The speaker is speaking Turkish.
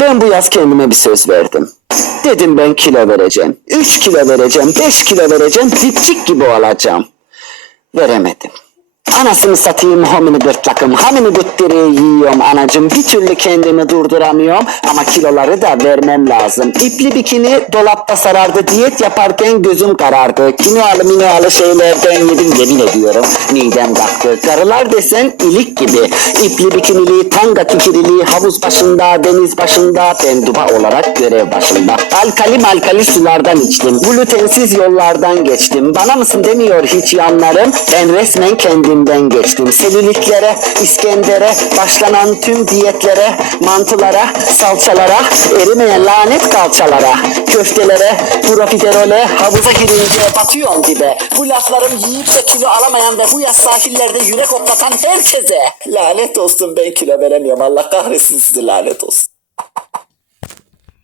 Ben bu yaz kendime bir söz verdim. Dedim ben kilo vereceğim. 3 kilo vereceğim, 5 kilo vereceğim, dipçik gibi olacağım. Veremedim. Anasını satayım homini gırtlakım, hamini gıttırı yiyorum anacım. Bir türlü kendimi durduramıyorum ama kiloları da vermem lazım. İpli bikini dolapta sarardı, diyet yaparken gözüm karardı. Kinoalı minoalı şeylerden yedim yemin ediyorum. Midem kalktı. Karılar desen ilik gibi. İpli bikinili, tanga tükürili, havuz başında, deniz başında, ben duba olarak görev başında. Alkali malkali sulardan içtim. Glutensiz yollardan geçtim. Bana mısın demiyor hiç yanlarım. Ben resmen kendimden geçtim. Selülitlere, İskender'e, başlanan tüm diyetlere, mantılara, salçalara, erimeyen lanet kalçalara, köftelere, profiterole, havuza girince batıyorum dibe. Bu laflarım yiyip de kilo alamayan ve bu yaz sahillerde yürek oklatan herkese. Lanet olsun ben kilo veremiyorum. Allah kahretsin sizi lanet olsun.